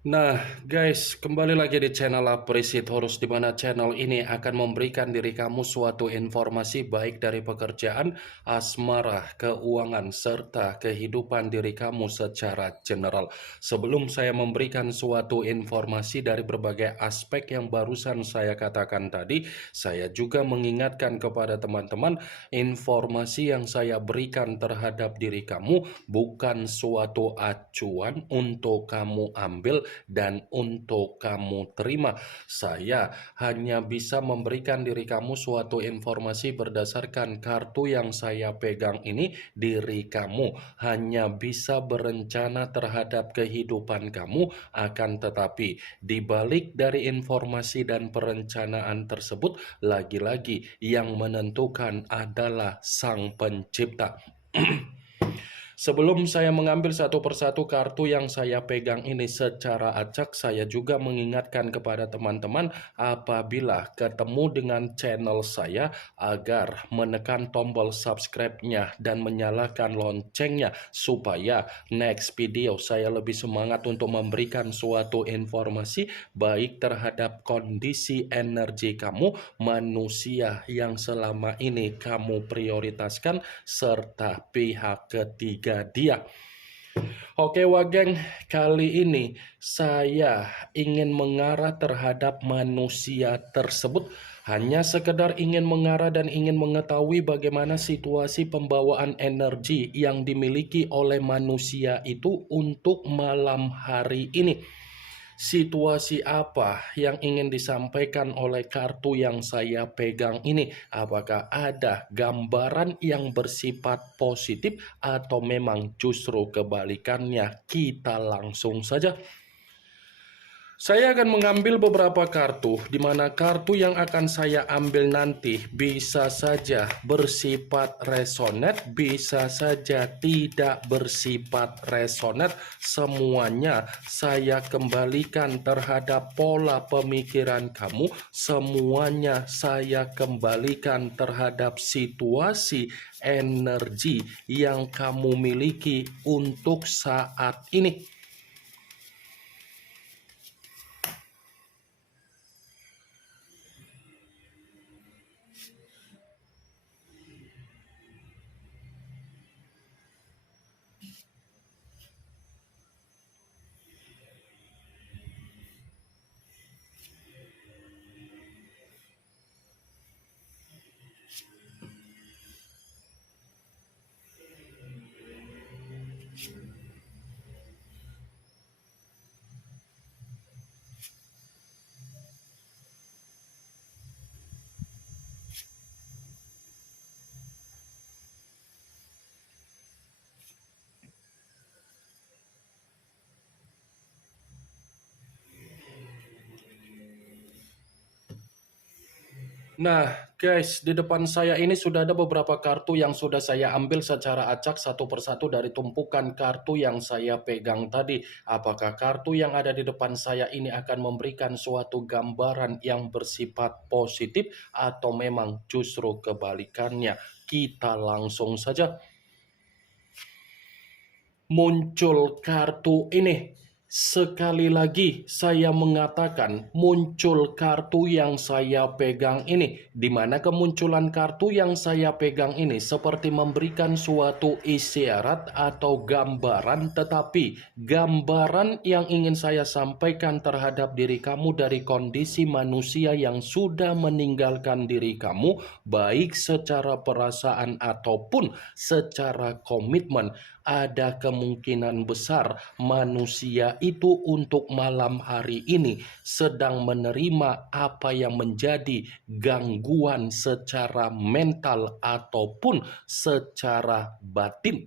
Nah, guys, kembali lagi di channel Appreciate Horus, di mana channel ini akan memberikan diri kamu suatu informasi baik dari pekerjaan, asmara, keuangan, serta kehidupan diri kamu secara general. Sebelum saya memberikan suatu informasi dari berbagai aspek yang barusan saya katakan tadi, saya juga mengingatkan kepada teman-teman, informasi yang saya berikan terhadap diri kamu bukan suatu acuan untuk kamu ambil dan untuk kamu terima. Saya hanya bisa memberikan diri kamu suatu informasi berdasarkan kartu yang saya pegang ini. Diri kamu hanya bisa berencana terhadap kehidupan kamu, akan tetapi di balik dari informasi dan perencanaan tersebut, lagi-lagi yang menentukan adalah Sang Pencipta. Sebelum saya mengambil satu persatu kartu yang saya pegang ini secara acak, saya juga mengingatkan kepada teman-teman apabila ketemu dengan channel saya agar menekan tombol subscribe-nya dan menyalakan loncengnya supaya next video saya lebih semangat untuk memberikan suatu informasi baik terhadap kondisi energi kamu, manusia yang selama ini kamu prioritaskan, serta pihak ketiga dia. Oke Wageng, kali ini saya ingin mengarah terhadap manusia tersebut. Hanya sekedar ingin mengarah dan ingin mengetahui bagaimana situasi pembawaan energi yang dimiliki oleh manusia itu untuk malam hari ini. Situasi apa yang ingin disampaikan oleh kartu yang saya pegang ini? Apakah ada gambaran yang bersifat positif atau memang justru kebalikannya? Kita langsung saja. Saya akan mengambil beberapa kartu, di mana kartu yang akan saya ambil nanti bisa saja bersifat resonate, bisa saja tidak bersifat resonate. Semuanya saya kembalikan terhadap pola pemikiran kamu, semuanya saya kembalikan terhadap situasi energi yang kamu miliki untuk saat ini. Nah, guys, di depan saya ini sudah ada beberapa kartu yang sudah saya ambil secara acak satu persatu dari tumpukan kartu yang saya pegang tadi. Apakah kartu yang ada di depan saya ini akan memberikan suatu gambaran yang bersifat positif atau memang justru kebalikannya? Kita langsung saja. Muncul kartu ini. Sekali lagi saya mengatakan muncul kartu yang saya pegang ini, di mana kemunculan kartu yang saya pegang ini seperti memberikan suatu isyarat atau gambaran, tetapi gambaran yang ingin saya sampaikan terhadap diri kamu dari kondisi manusia yang sudah meninggalkan diri kamu, baik secara perasaan ataupun secara komitmen. Ada kemungkinan besar manusia itu untuk malam hari ini sedang menerima apa yang menjadi gangguan secara mental ataupun secara batin.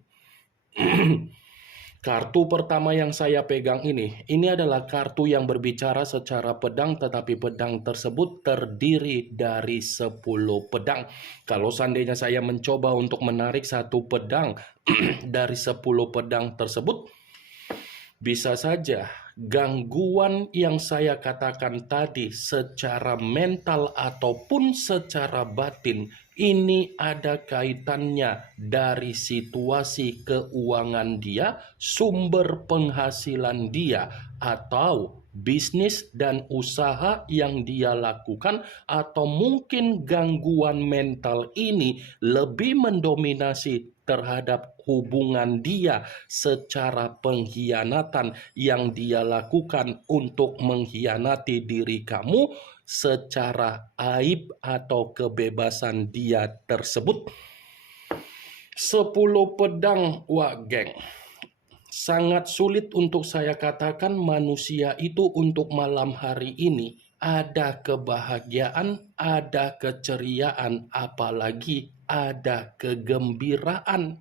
Kartu pertama yang saya pegang ini adalah kartu yang berbicara secara pedang, tetapi pedang tersebut terdiri dari 10 pedang. Kalau seandainya saya mencoba untuk menarik satu pedang dari 10 pedang tersebut, bisa saja Gangguan yang saya katakan tadi secara mental ataupun secara batin ini ada kaitannya dari situasi keuangan dia, sumber penghasilan dia, atau bisnis dan usaha yang dia lakukan, atau mungkin gangguan mental ini lebih mendominasi terhadap hubungan dia secara pengkhianatan yang dia lakukan untuk mengkhianati diri kamu secara aib atau kebebasan dia tersebut. 10 pedang, wak geng. Sangat sulit untuk saya katakan manusia itu untuk malam hari ini ada kebahagiaan, ada keceriaan, apalagi ada kegembiraan.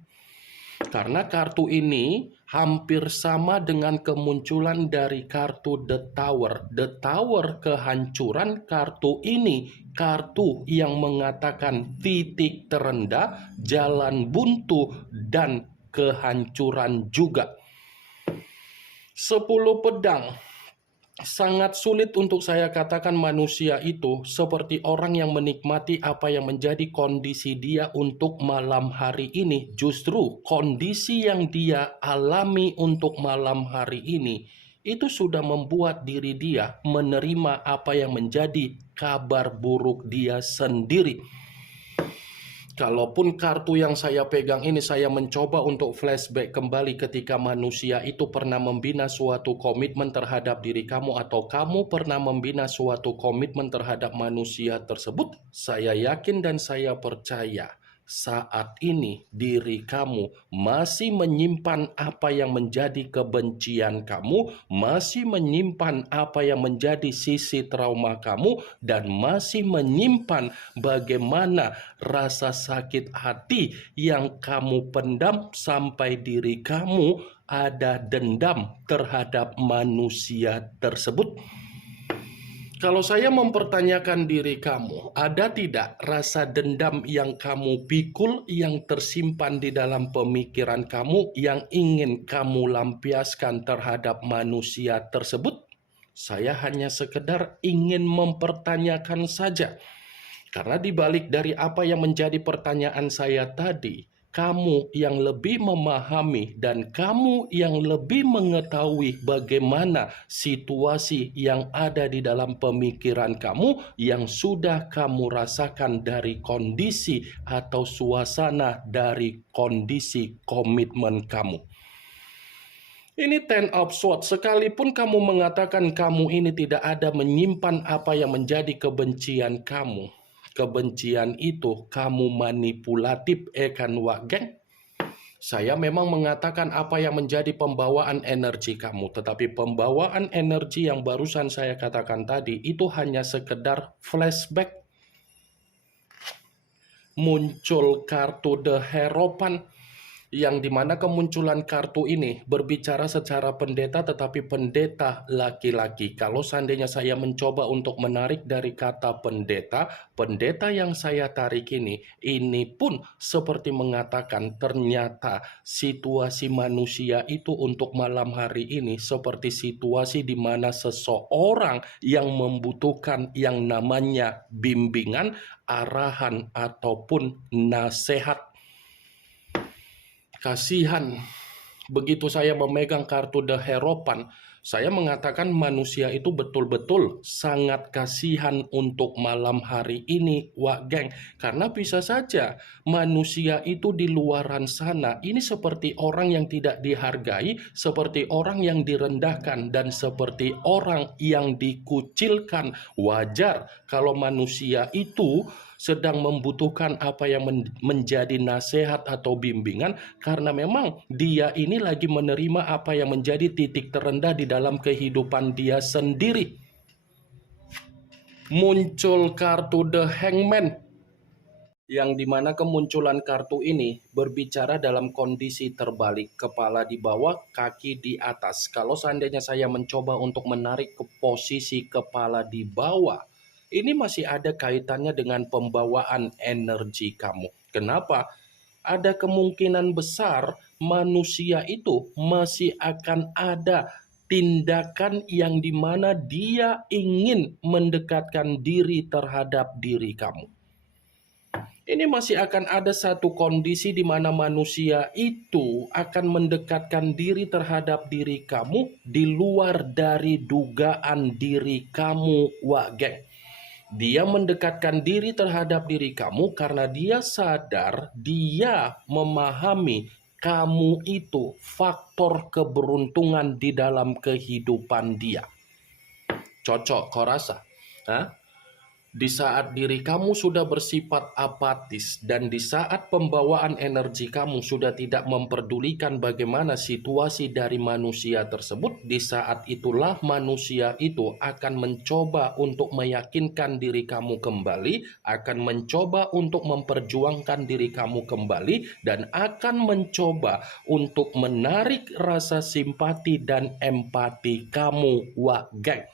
Karena kartu ini hampir sama dengan kemunculan dari kartu The Tower. The Tower kehancuran, kartu ini kartu yang mengatakan titik terendah, jalan buntu, dan kehancuran juga. 10 pedang. Sangat sulit untuk saya katakan manusia itu seperti orang yang menikmati apa yang menjadi kondisi dia untuk malam hari ini. Justru kondisi yang dia alami untuk malam hari ini itu sudah membuat diri dia menerima apa yang menjadi kabar buruk dia sendiri. Kalaupun kartu yang saya pegang ini saya mencoba untuk flashback kembali ketika manusia itu pernah membina suatu komitmen terhadap diri kamu atau kamu pernah membina suatu komitmen terhadap manusia tersebut, saya yakin dan saya percaya saat ini diri kamu masih menyimpan apa yang menjadi kebencian kamu, masih menyimpan apa yang menjadi sisi trauma kamu, dan masih menyimpan bagaimana rasa sakit hati yang kamu pendam sampai diri kamu ada dendam terhadap manusia tersebut. Kalau saya mempertanyakan diri kamu, ada tidak rasa dendam yang kamu pikul, yang tersimpan di dalam pemikiran kamu, yang ingin kamu lampiaskan terhadap manusia tersebut? Saya hanya sekedar ingin mempertanyakan saja. Karena dibalik dari apa yang menjadi pertanyaan saya tadi, kamu yang lebih memahami dan kamu yang lebih mengetahui bagaimana situasi yang ada di dalam pemikiran kamu yang sudah kamu rasakan dari kondisi atau suasana dari kondisi komitmen kamu. Ini Ten of Swords, sekalipun kamu mengatakan kamu ini tidak ada menyimpan apa yang menjadi kebencian kamu. Kebencian itu kamu manipulatif, kan wak geng? Saya memang mengatakan apa yang menjadi pembawaan energi kamu, tetapi pembawaan energi yang barusan saya katakan tadi itu hanya sekedar flashback. Muncul kartu The Hierophant, yang dimana kemunculan kartu ini berbicara secara pendeta, tetapi pendeta laki-laki. Kalau seandainya saya mencoba untuk menarik dari kata pendeta, pendeta yang saya tarik ini pun seperti mengatakan ternyata situasi manusia itu untuk malam hari ini seperti situasi di mana seseorang yang membutuhkan yang namanya bimbingan, arahan, ataupun nasihat. Kasihan. Begitu saya memegang kartu The Hierophant, saya mengatakan manusia itu betul-betul sangat kasihan untuk malam hari ini, wak geng. Karena bisa saja manusia itu di luaran sana ini seperti orang yang tidak dihargai, seperti orang yang direndahkan, dan seperti orang yang dikucilkan. Wajar kalau manusia itu sedang membutuhkan apa yang menjadi nasihat atau bimbingan, karena memang dia ini lagi menerima apa yang menjadi titik terendah di dalam kehidupan dia sendiri. Muncul kartu The Hangman, yang dimana kemunculan kartu ini berbicara dalam kondisi terbalik, kepala di bawah, kaki di atas. Kalau seandainya saya mencoba untuk menarik ke posisi kepala di bawah, ini masih ada kaitannya dengan pembawaan energi kamu. Kenapa? Ada kemungkinan besar manusia itu masih akan ada tindakan yang dimana dia ingin mendekatkan diri terhadap diri kamu. Ini masih akan ada satu kondisi di mana manusia itu akan mendekatkan diri terhadap diri kamu di luar dari dugaan diri kamu, wak geng. Dia mendekatkan diri terhadap diri kamu karena dia sadar, dia memahami kamu itu faktor keberuntungan di dalam kehidupan dia. Cocok, kau rasa? Hah? Di saat diri kamu sudah bersifat apatis dan di saat pembawaan energi kamu sudah tidak memperdulikan bagaimana situasi dari manusia tersebut, di saat itulah manusia itu akan mencoba untuk meyakinkan diri kamu kembali, akan mencoba untuk memperjuangkan diri kamu kembali, dan akan mencoba untuk menarik rasa simpati dan empati kamu, wak geng.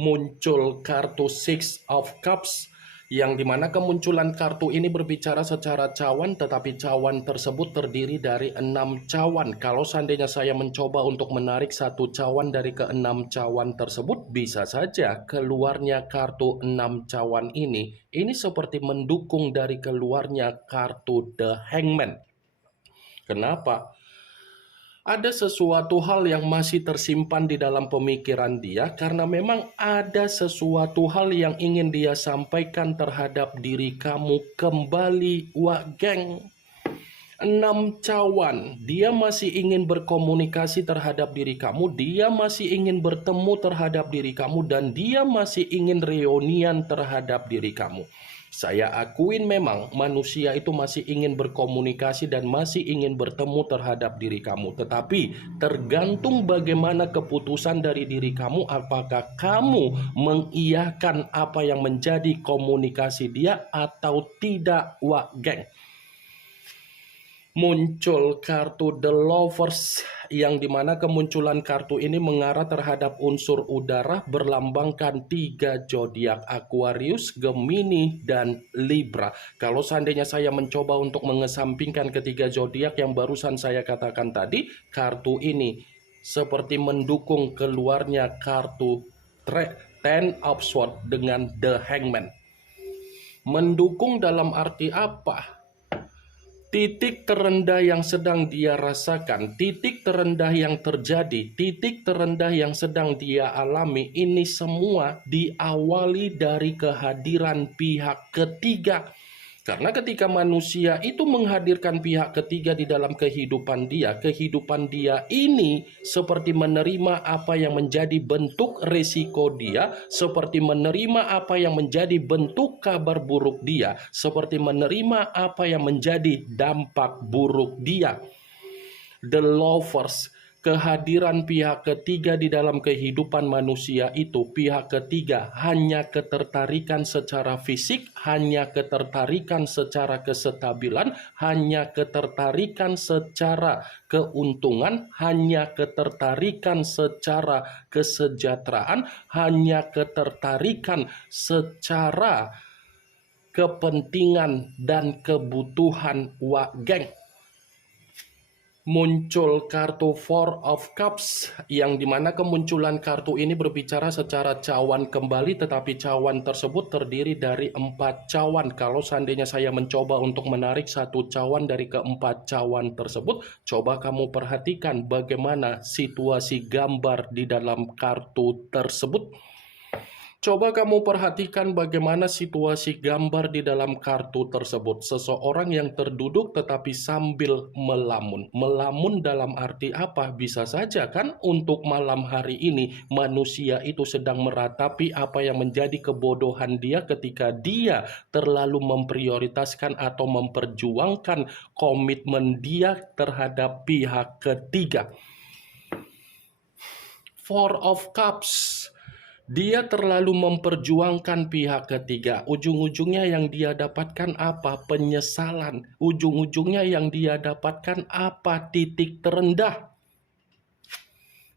Muncul kartu Six of Cups, yang dimana kemunculan kartu ini berbicara secara cawan, tetapi cawan tersebut terdiri dari 6 cawan. Kalau seandainya saya mencoba untuk menarik satu cawan dari ke-6 cawan tersebut, bisa saja keluarnya kartu 6 cawan ini seperti mendukung dari keluarnya kartu The Hangman. Kenapa? Ada sesuatu hal yang masih tersimpan di dalam pemikiran dia karena memang ada sesuatu hal yang ingin dia sampaikan terhadap diri kamu kembali, wak geng. 6 cawan, dia masih ingin berkomunikasi terhadap diri kamu, dia masih ingin bertemu terhadap diri kamu, dan dia masih ingin reunian terhadap diri kamu. Saya akuin memang manusia itu masih ingin berkomunikasi dan masih ingin bertemu terhadap diri kamu. Tetapi tergantung bagaimana keputusan dari diri kamu, apakah kamu mengiyakan apa yang menjadi komunikasi dia atau tidak, wak geng. Muncul kartu The Lovers, yang dimana kemunculan kartu ini mengarah terhadap unsur udara, berlambangkan 3 zodiak: Aquarius, Gemini, dan Libra. Kalau seandainya saya mencoba untuk mengesampingkan ketiga zodiak yang barusan saya katakan tadi, kartu ini seperti mendukung keluarnya kartu Ten of Swords dengan The Hangman. Mendukung dalam arti apa? Titik terendah yang sedang dia rasakan, titik terendah yang terjadi, titik terendah yang sedang dia alami, ini semua diawali dari kehadiran pihak ketiga. Karena ketika manusia itu menghadirkan pihak ketiga di dalam kehidupan dia ini seperti menerima apa yang menjadi bentuk resiko dia, seperti menerima apa yang menjadi bentuk kabar buruk dia, seperti menerima apa yang menjadi dampak buruk dia. The Lovers, kehadiran pihak ketiga di dalam kehidupan manusia itu, pihak ketiga hanya ketertarikan secara fisik, hanya ketertarikan secara kestabilan, hanya ketertarikan secara keuntungan, hanya ketertarikan secara kesejahteraan, hanya ketertarikan secara kepentingan dan kebutuhan, wak geng. Muncul kartu Four of Cups, yang dimana kemunculan kartu ini berbicara secara cawan kembali, tetapi cawan tersebut terdiri dari 4 cawan. Kalau seandainya saya mencoba untuk menarik satu cawan dari ke-4 cawan tersebut, coba kamu perhatikan bagaimana situasi gambar di dalam kartu tersebut. Coba kamu perhatikan bagaimana situasi gambar di dalam kartu tersebut. Seseorang yang terduduk tetapi sambil melamun. Melamun dalam arti apa? Bisa saja kan untuk malam hari ini manusia itu sedang meratapi apa yang menjadi kebodohan dia ketika dia terlalu memprioritaskan atau memperjuangkan komitmen dia terhadap pihak ketiga. Four of Cups. Dia terlalu memperjuangkan pihak ketiga. Ujung-ujungnya yang dia dapatkan apa? Penyesalan. Ujung-ujungnya yang dia dapatkan apa? Titik terendah.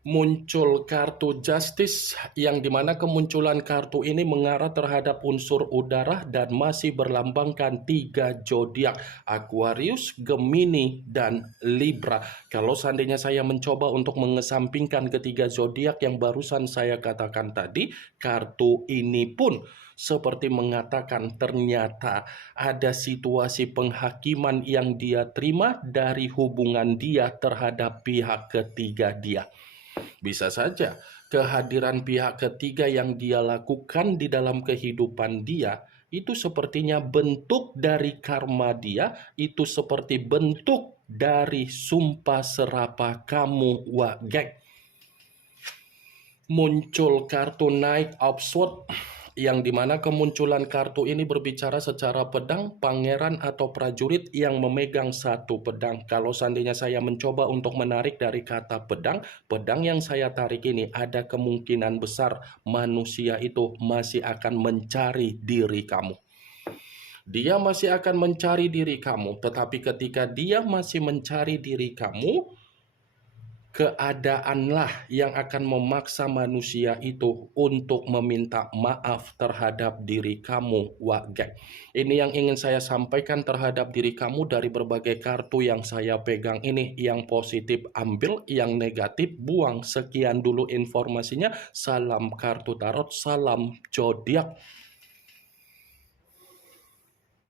muncul kartu Justice yang dimana kemunculan kartu ini mengarah terhadap unsur udara dan masih berlambangkan 3 zodiak Aquarius, Gemini, dan Libra. Kalau seandainya saya mencoba untuk mengesampingkan ketiga zodiak yang barusan saya katakan tadi, kartu ini pun seperti mengatakan ternyata ada situasi penghakiman yang dia terima dari hubungan dia terhadap pihak ketiga dia. Bisa saja kehadiran pihak ketiga yang dia lakukan di dalam kehidupan dia itu sepertinya bentuk dari karma dia, itu seperti bentuk dari sumpah serapah kamu, geng. Muncul kartu Knight of Swords yang dimana kemunculan kartu ini berbicara secara pedang, pangeran atau prajurit yang memegang satu pedang. Kalau seandainya saya mencoba untuk menarik dari kata pedang, pedang yang saya tarik ini ada kemungkinan besar manusia itu masih akan mencari diri kamu. Dia masih akan mencari diri kamu, tetapi ketika dia masih mencari diri kamu, keadaanlah yang akan memaksa manusia itu untuk meminta maaf terhadap diri kamu, geng. Ini yang ingin saya sampaikan terhadap diri kamu dari berbagai kartu yang saya pegang ini. Yang positif ambil, yang negatif buang. Sekian dulu informasinya. Salam kartu tarot, salam zodiak.